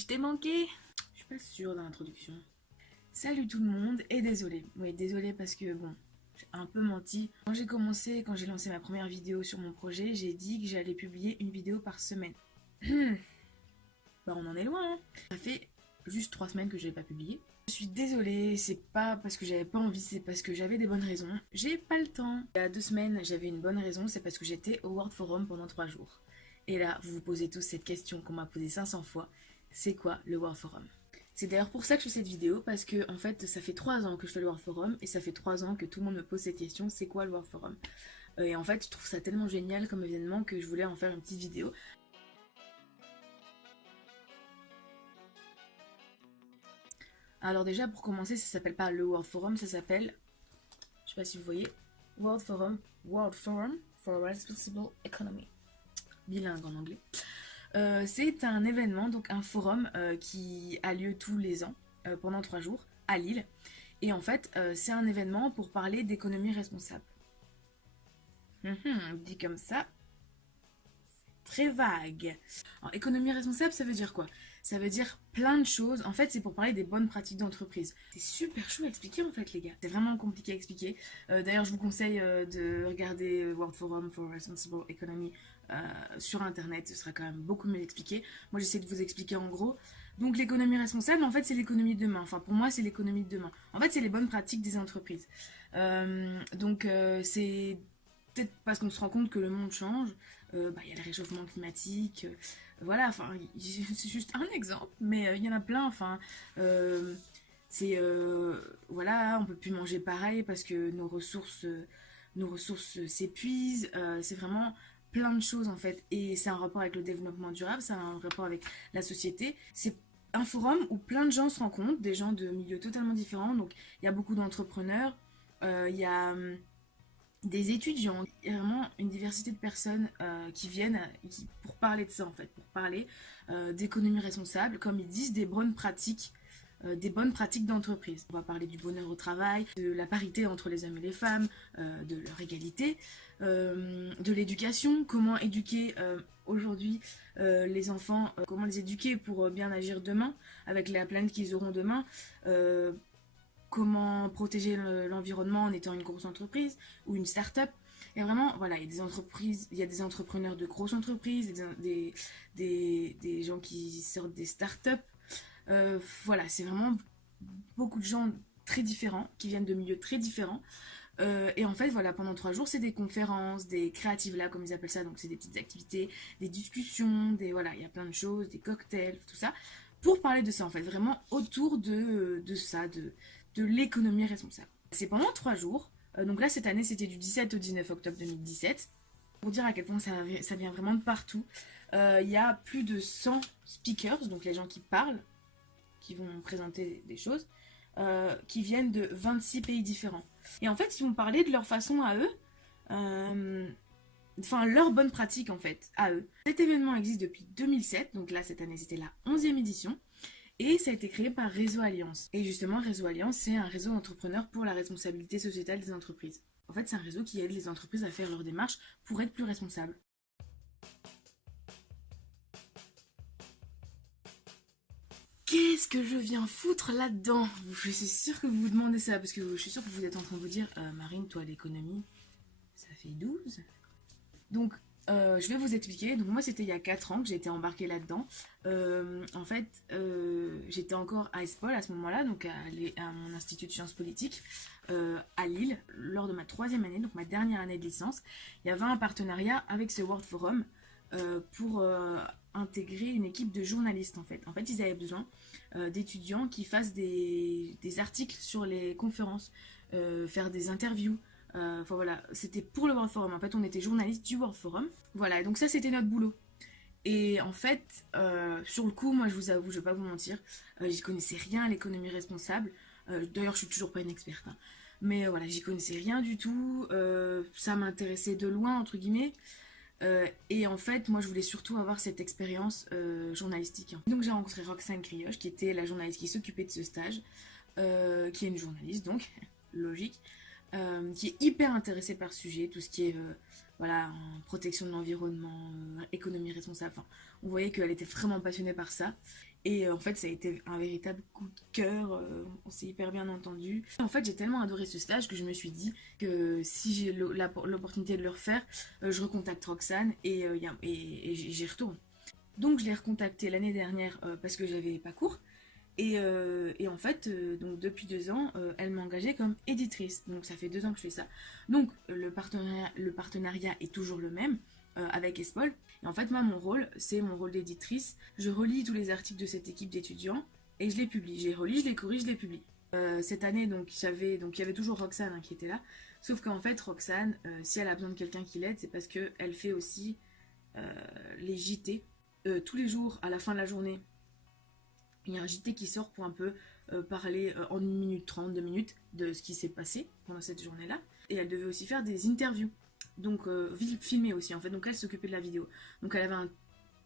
Je t'ai manqué. Je suis pas sûre dans l'introduction. Salut tout le monde et désolé. Oui, désolé parce que bon, j'ai un peu menti. Quand j'ai lancé ma première vidéo sur mon projet, j'ai dit que j'allais publier une vidéo par semaine. Bah on en est loin, hein. Ça fait juste 3 semaines que je l'ai pas publié. Je suis désolée, c'est pas parce que j'avais pas envie, c'est parce que j'avais des bonnes raisons. J'ai pas le temps. Il y a 2 semaines, j'avais une bonne raison, c'est parce que j'étais au World Forum pendant 3 jours. Et là, vous vous posez tous cette question qu'on m'a posée 500 fois. C'est quoi le World Forum? C'est d'ailleurs pour ça que je fais cette vidéo, parce que en fait, ça fait 3 ans que je fais le World Forum, et ça fait 3 ans que tout le monde me pose cette question, c'est quoi le World Forum? Et en fait, je trouve ça tellement génial comme événement que je voulais en faire une petite vidéo. Alors déjà, pour commencer, ça s'appelle pas le World Forum, ça s'appelle, je sais pas si vous voyez, World Forum for Responsible Economy. Bilingue en anglais. C'est un événement, donc un forum qui a lieu tous les ans, pendant 3 jours, à Lille. Et en fait, c'est un événement pour parler d'économie responsable. Dit comme ça, très vague. Alors, économie responsable, ça veut dire quoi? Ça veut dire plein de choses. En fait, c'est pour parler des bonnes pratiques d'entreprise. C'est super chaud à expliquer, en fait, les gars. C'est vraiment compliqué à expliquer. D'ailleurs, je vous conseille de regarder World Forum for Responsible Economy sur Internet. Ce sera quand même beaucoup mieux expliqué. Moi, j'essaie de vous expliquer en gros. Donc, l'économie responsable, en fait, c'est l'économie de demain. Enfin, pour moi, c'est l'économie de demain. En fait, c'est les bonnes pratiques des entreprises. C'est peut-être parce qu'on se rend compte que le monde change. Il y a le réchauffement climatique, voilà, enfin, c'est juste un exemple, mais il y en a plein, enfin, voilà, on peut plus manger pareil parce que nos ressources s'épuisent, c'est vraiment plein de choses en fait, et c'est un rapport avec le développement durable, c'est un rapport avec la société, c'est un forum où plein de gens se rencontrent, des gens de milieux totalement différents, donc il y a beaucoup d'entrepreneurs, il y a des étudiants, il y a vraiment une diversité de personnes qui viennent pour parler de ça en fait, pour parler d'économie responsable, comme ils disent, des bonnes pratiques d'entreprise. On va parler du bonheur au travail, de la parité entre les hommes et les femmes, de leur égalité, de l'éducation, comment éduquer aujourd'hui les enfants, comment les éduquer pour bien agir demain, avec la planète qu'ils auront demain, comment protéger l'environnement en étant une grosse entreprise ou une start-up. Et vraiment, voilà, il y a des entreprises, il y a des entrepreneurs de grosses entreprises, des gens qui sortent des start-up. Voilà, c'est vraiment beaucoup de gens très différents, qui viennent de milieux très différents. Et en fait, voilà, pendant 3 jours, c'est des conférences, des creative labs, comme ils appellent ça, donc c'est des petites activités, des discussions, voilà, il y a plein de choses, des cocktails, tout ça, pour parler de ça, en fait, vraiment autour de ça, de l'économie responsable. C'est pendant 3 jours. Donc là, cette année, c'était du 17 au 19 octobre 2017. Pour dire à quel point ça vient vraiment de partout. Il y a plus de 100 speakers, donc les gens qui parlent, qui vont présenter des choses, qui viennent de 26 pays différents. Et en fait, ils vont parler de leur façon à eux, enfin leur bonne pratique en fait, à eux. Cet événement existe depuis 2007, donc là, cette année, c'était la 11e édition. Et ça a été créé par Réseau Alliance. Et justement, Réseau Alliance, c'est un réseau d'entrepreneurs pour la responsabilité sociétale des entreprises. En fait, c'est un réseau qui aide les entreprises à faire leurs démarches pour être plus responsables. Qu'est-ce que je viens foutre là-dedans? Je suis sûre que vous vous demandez ça, parce que je suis sûre que vous êtes en train de vous dire Marine, toi, l'économie, ça fait 12. Donc, je vais vous expliquer. Donc moi, c'était il y a 4 ans que j'ai été embarquée là-dedans. En fait, j'étais encore à ESPOL à ce moment-là, donc à mon institut de sciences politiques à Lille, lors de ma 3e année, donc ma dernière année de licence. Il y avait un partenariat avec ce World Forum pour intégrer une équipe de journalistes en fait. En fait, ils avaient besoin d'étudiants qui fassent des articles sur les conférences, faire des interviews. Enfin voilà, c'était pour le World Forum. En fait, on était journaliste du World Forum. Voilà, et donc ça, c'était notre boulot. Et en fait, sur le coup, moi, je vous avoue, je vais pas vous mentir, j'y connaissais rien à l'économie responsable. D'ailleurs, je suis toujours pas une experte, hein. Mais voilà, j'y connaissais rien du tout. Ça m'intéressait de loin, entre guillemets. Et en fait, moi, je voulais surtout avoir cette expérience journalistique, hein. Donc, j'ai rencontré Roxane Crioche, qui était la journaliste qui s'occupait de ce stage, qui est une journaliste, donc, logique. Qui est hyper intéressée par ce sujet, tout ce qui est voilà, protection de l'environnement, économie responsable. Enfin, on voyait qu'elle était vraiment passionnée par ça. Et en fait, ça a été un véritable coup de cœur. On s'est hyper bien entendu. En fait, j'ai tellement adoré ce stage que je me suis dit que si j'ai l'opportunité de le refaire, je recontacte Roxane et j'y retourne. Donc, je l'ai recontactée l'année dernière parce que j'avais pas cours. Et en fait, donc depuis 2 ans, elle m'a engagée comme éditrice. Donc ça fait 2 ans que je fais ça. Donc le partenariat est toujours le même avec Espol. Et en fait, moi, mon rôle, c'est mon rôle d'éditrice. Je relis tous les articles de cette équipe d'étudiants et je les publie. Je les relis, je les corrige, je les publie. Cette année, il y avait toujours Roxane qui était là. Sauf qu'en fait, Roxane, si elle a besoin de quelqu'un qui l'aide, c'est parce qu'elle fait aussi les JT. Tous les jours, à la fin de la journée, il y a un JT qui sort pour un peu parler en 1 minute 30, 2 minutes de ce qui s'est passé pendant cette journée-là. Et elle devait aussi faire des interviews. Donc, filmer aussi en fait. Donc, elle s'occupait de la vidéo. Donc, elle avait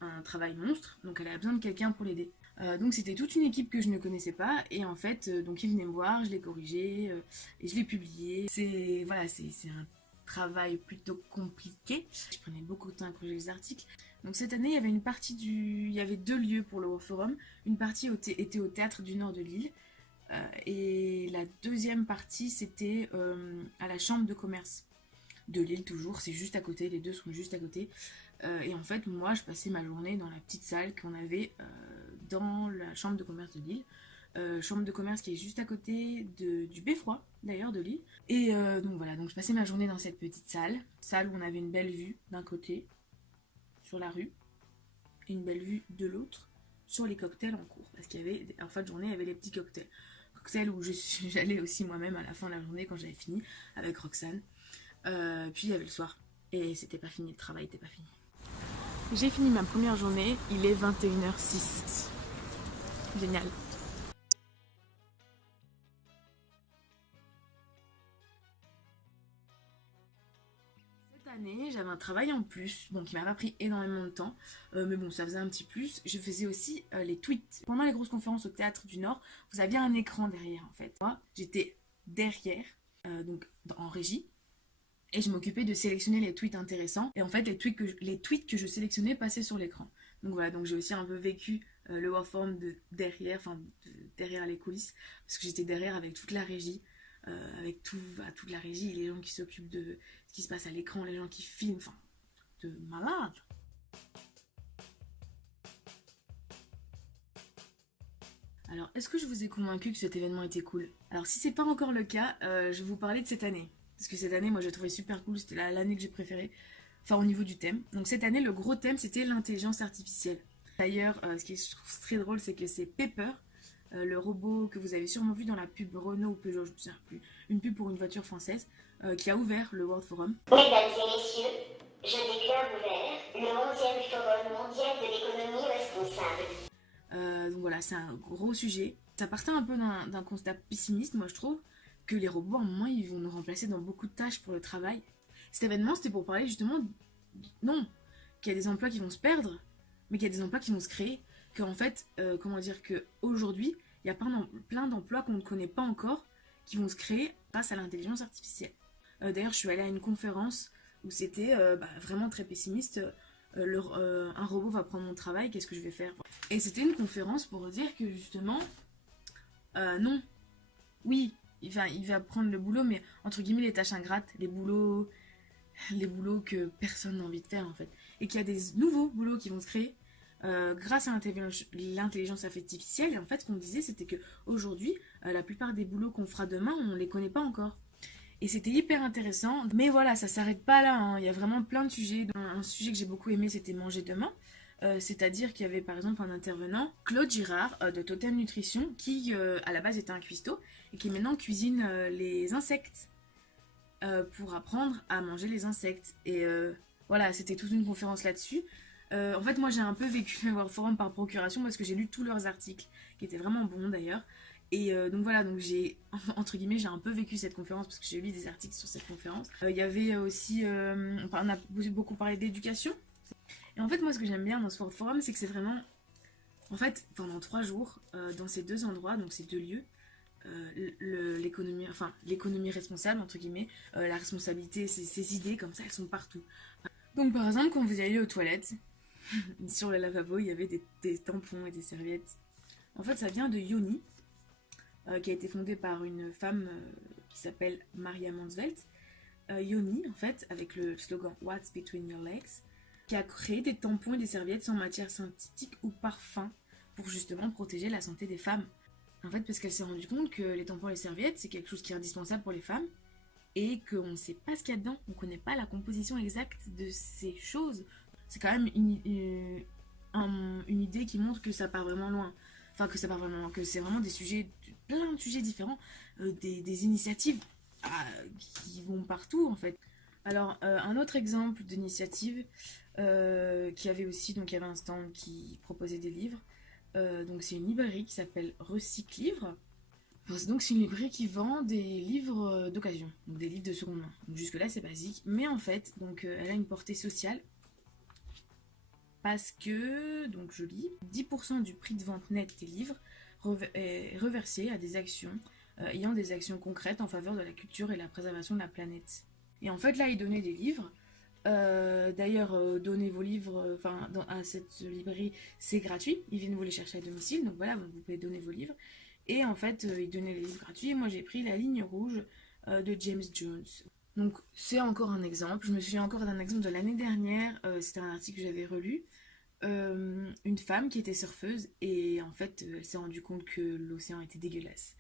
un travail monstre. Donc, elle avait besoin de quelqu'un pour l'aider. Donc, c'était toute une équipe que je ne connaissais pas. Et en fait, donc, ils venaient me voir, je l'ai corrigé et je l'ai publié. C'est un travail plutôt compliqué. Je prenais beaucoup de temps à corriger les articles. Donc cette année, il y avait 2 lieux pour le World Forum. Une partie était au théâtre du Nord de Lille et la deuxième partie c'était à la chambre de commerce de Lille toujours. C'est juste à côté, les deux sont juste à côté. Et en fait, moi, je passais ma journée dans la petite salle qu'on avait dans la chambre de commerce de Lille. Chambre de commerce qui est juste à côté du Beffroi d'ailleurs de Lille. Et donc voilà, donc je passais ma journée dans cette petite salle où on avait une belle vue d'un côté sur la rue et une belle vue de l'autre sur les cocktails en cours. Parce qu'il y avait, en fin de journée, il y avait les petits cocktails. Cocktails où j'allais aussi moi-même à la fin de la journée quand j'avais fini avec Roxane. Puis il y avait le soir. Et c'était pas fini, le travail n'était pas fini. J'ai fini ma première journée, il est 21h06. Génial. Cette année, j'avais un travail en plus, bon, qui m'a pas pris énormément de temps, mais bon, ça faisait un petit plus. Je faisais aussi les tweets. Pendant les grosses conférences au Théâtre du Nord, vous aviez un écran derrière, en fait. Moi, j'étais derrière, donc en régie, et je m'occupais de sélectionner les tweets intéressants. Et en fait, les tweets que je sélectionnais passaient sur l'écran. Donc voilà, donc j'ai aussi un peu vécu le World Forum de derrière, derrière les coulisses, parce que j'étais derrière avec toute la régie, avec toute la régie, les gens qui s'occupent de ce qui se passe à l'écran, les gens qui filment, enfin, de malade. Alors, est-ce que je vous ai convaincu que cet événement était cool? Alors, si c'est pas encore le cas, je vais vous parler de cette année. Parce que cette année, moi, j'ai trouvé super cool. C'était l'année que j'ai préférée. Enfin, au niveau du thème. Donc, cette année, le gros thème, c'était l'intelligence artificielle. D'ailleurs, ce qui je trouve très drôle, c'est que c'est Pepper, le robot que vous avez sûrement vu dans la pub Renault ou Peugeot, je ne me souviens plus, une pub pour une voiture française, qui a ouvert le World Forum. Mesdames et messieurs, je déclare ouvert le 11e Forum mondial de l'économie responsable. Donc voilà, c'est un gros sujet. Ça partait un peu d'un constat pessimiste, moi je trouve, que les robots, à un moment, ils vont nous remplacer dans beaucoup de tâches pour le travail. Cet événement, c'était pour parler justement, non, qu'il y a des emplois qui vont se perdre, mais qu'il y a des emplois qui vont se créer. Qu'en fait, comment dire, qu'aujourd'hui, il y a plein d'emplois qu'on ne connaît pas encore qui vont se créer grâce à l'intelligence artificielle. D'ailleurs, je suis allée à une conférence où c'était vraiment très pessimiste. Un robot va prendre mon travail, qu'est-ce que je vais faire? Et c'était une conférence pour dire que justement, non, oui, il va prendre le boulot, mais entre guillemets les tâches ingrates, les boulots que personne n'a envie de faire en fait. Et qu'il y a des nouveaux boulots qui vont se créer grâce à l'intelligence artificielle. Et en fait, ce qu'on disait, c'était que aujourd'hui, la plupart des boulots qu'on fera demain, on ne les connaît pas encore. Et c'était hyper intéressant. Mais voilà, ça s'arrête pas là, hein. Il y a vraiment plein de sujets. Un sujet que j'ai beaucoup aimé, c'était manger demain. C'est-à-dire qu'il y avait par exemple un intervenant, Claude Girard, de Totem Nutrition, qui à la base était un cuistot et qui maintenant cuisine les insectes pour apprendre à manger les insectes. Et voilà, c'était toute une conférence là-dessus. En fait, moi j'ai un peu vécu le World Forum par procuration parce que j'ai lu tous leurs articles, qui étaient vraiment bons d'ailleurs. Et donc voilà, donc j'ai, entre guillemets, j'ai un peu vécu cette conférence parce que j'ai lu des articles sur cette conférence. Il y avait aussi, on a beaucoup parlé d'éducation. Et en fait, moi ce que j'aime bien dans ce World Forum, c'est que c'est vraiment, en fait, pendant 3 jours, dans ces 2 endroits, donc ces 2 lieux, l'économie responsable, entre guillemets, la responsabilité, ces idées comme ça, elles sont partout. Donc par exemple, quand vous allez aux toilettes, sur le lavabo, il y avait des tampons et des serviettes En fait, ça vient de Yoni, qui a été fondée par une femme qui s'appelle Maria Mansvelt. Yoni, en fait, avec le slogan What's Between Your Legs, qui a créé des tampons et des serviettes sans matière synthétique ou parfum pour justement protéger la santé des femmes. En fait, parce qu'elle s'est rendue compte que les tampons et les serviettes, c'est quelque chose qui est indispensable pour les femmes et qu'on ne sait pas ce qu'il y a dedans, on ne connaît pas la composition exacte de ces choses. C'est quand même une idée qui montre que ça part vraiment loin. Enfin, que ça part vraiment loin, que c'est vraiment des sujets, plein de sujets différents, des initiatives qui vont partout en fait. Alors, un autre exemple d'initiative qui avait aussi, donc il y avait un stand qui proposait des livres. Donc c'est une librairie qui s'appelle Recyclivre. Donc c'est une librairie qui vend des livres d'occasion, donc des livres de seconde main. Donc jusque là c'est basique, mais en fait donc elle a une portée sociale parce que donc je lis 10% du prix de vente net des livres est reversé à des actions ayant des actions concrètes en faveur de la culture et la préservation de la planète. Et en fait là il donnait des livres. D'ailleurs, donnez vos livres à cette librairie, c'est gratuit. Ils viennent vous les chercher à domicile. Donc voilà, vous pouvez donner vos livres. Et en fait, ils donnaient les livres gratuits. Et moi, j'ai pris La Ligne Rouge de James Jones. Donc c'est encore un exemple. Je me souviens encore d'un exemple de l'année dernière. C'était un article que j'avais relu. Une femme qui était surfeuse. Et en fait, elle s'est rendue compte que l'océan était dégueulasse.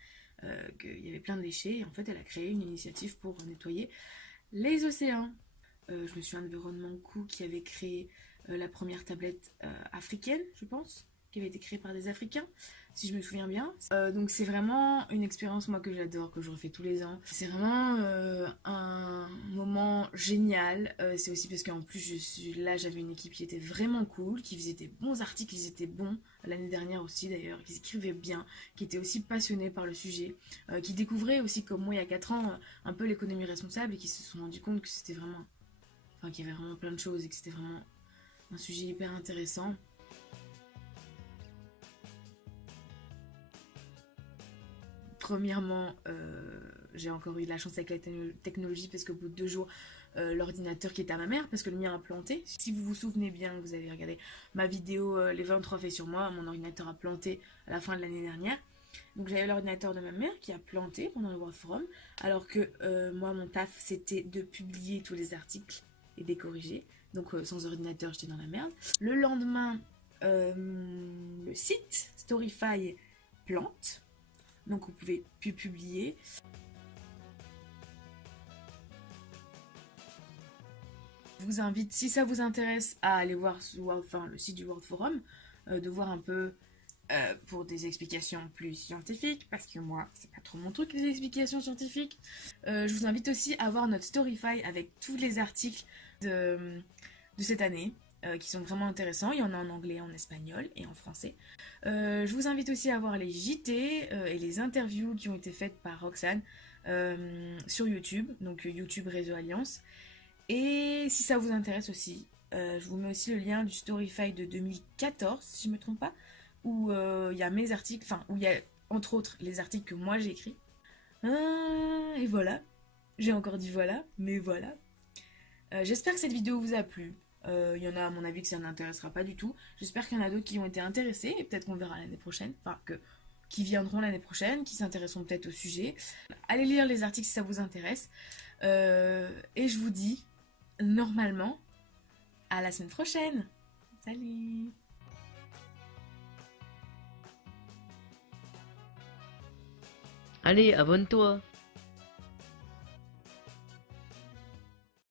Qu'il y avait plein de déchets. Et en fait, elle a créé une initiative pour nettoyer les océans. Je me souviens de Environnement Coup qui avait créé la première tablette africaine, je pense, qui avait été créée par des Africains, si je me souviens bien. Donc c'est vraiment une expérience, moi, que j'adore, que je refais tous les ans. C'est vraiment un moment génial. C'est aussi parce qu'en plus, j'avais une équipe qui était vraiment cool, qui faisait des bons articles, ils étaient bons. L'année dernière aussi, d'ailleurs, qui écrivaient bien, qui étaient aussi passionnés par le sujet, qui découvraient aussi, comme moi, il y a 4 ans, un peu l'économie responsable et qui se sont rendus compte que c'était vraiment... Enfin, qu'il y avait vraiment plein de choses et que c'était vraiment un sujet hyper intéressant. Premièrement, j'ai encore eu de la chance avec la technologie parce qu'au bout de 2 jours, l'ordinateur qui était à ma mère, parce que le mien a planté. Si vous vous souvenez bien, vous avez regardé ma vidéo Les 23 faits sur moi, mon ordinateur a planté à la fin de l'année dernière. Donc j'avais l'ordinateur de ma mère qui a planté pendant le World Forum, alors que moi, mon taf, c'était de publier tous les articles et des corriger. Donc sans ordinateur, j'étais dans la merde. Le lendemain, le site Storyfy plante. Donc on pouvait plus publier. Je vous invite, si ça vous intéresse, à aller voir le site du World Forum, de voir un peu pour des explications plus scientifiques, parce que moi, c'est pas trop mon truc les explications scientifiques. Je vous invite aussi à voir notre Storyfy avec tous les articles de cette année, qui sont vraiment intéressants. Il y en a en anglais, en espagnol et en français. Je vous invite aussi à voir les JT et les interviews qui ont été faites par Roxane sur YouTube, donc YouTube Réseau Alliance. Et si ça vous intéresse aussi, je vous mets aussi le lien du Storyfy de 2014, si je me trompe pas, où il y a mes articles, où il y a entre autres les articles que moi j'ai écrits. Et voilà, j'ai encore dit voilà, mais voilà. J'espère que cette vidéo vous a plu. Il y en a à mon avis que ça n'intéressera pas du tout. J'espère qu'il y en a d'autres qui ont été intéressés et peut-être qu'on verra l'année prochaine. Qui viendront l'année prochaine, qui s'intéresseront peut-être au sujet. Allez lire les articles si ça vous intéresse. Et je vous dis, normalement, à la semaine prochaine. Salut! Allez, abonne-toi.